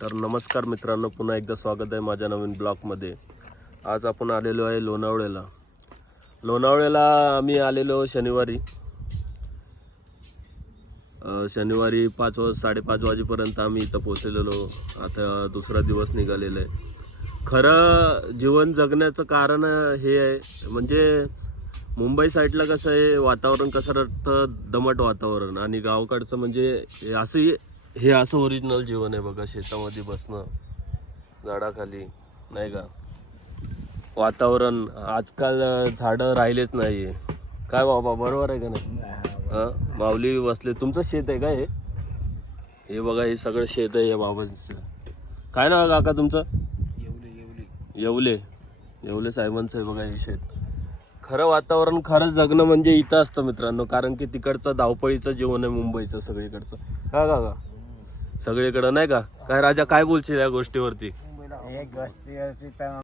तर नमस्कार मित्रांनो पुन्हा एकदा स्वागत आहे माझ्या नवीन ब्लॉगमध्ये. आज आपण आलेलो आहे लोणावळ्याला. लोणावळ्याला आम्ही आलेलो शनिवारी. शनिवारी पाच वाज साडेपाच वाजेपर्यंत आम्ही इथं पोचलेलो आता दुसरा दिवस निघालेला आहे. खरं जीवन जगण्याचं कारण हे आहे म्हणजे मुंबई साईडला कसं आहे वातावरण कसं राहतं दमट वातावरण. आणि गावाकडचं म्हणजे असंही हे असं ओरिजिनल जीवन आहे बघा शेतामध्ये बसणं झाडाखाली नाही का? वातावरण आजकाल झाडं राहिलेच नाही काय बाबा बरोबर आहे का नाही? हा? माऊली बसले. तुमचं शेत आहे का हे? हे बघा हे सगळं शेत आहे या बाबांचं. काय नाव आहे काका तुमचं? येवले येवले. साहेबांचं आहे बघा हे शेत. खरं वातावरण खरं जगणं म्हणजे इथं असतं मित्रांनो. कारण की तिकडचं धावपळीचं जीवन आहे मुंबईचं सगळीकडचं. का काका? सगळीकडं नाही का? काय राजा काय बोलशील या गोष्टीवरती? गोष्टीवरची तर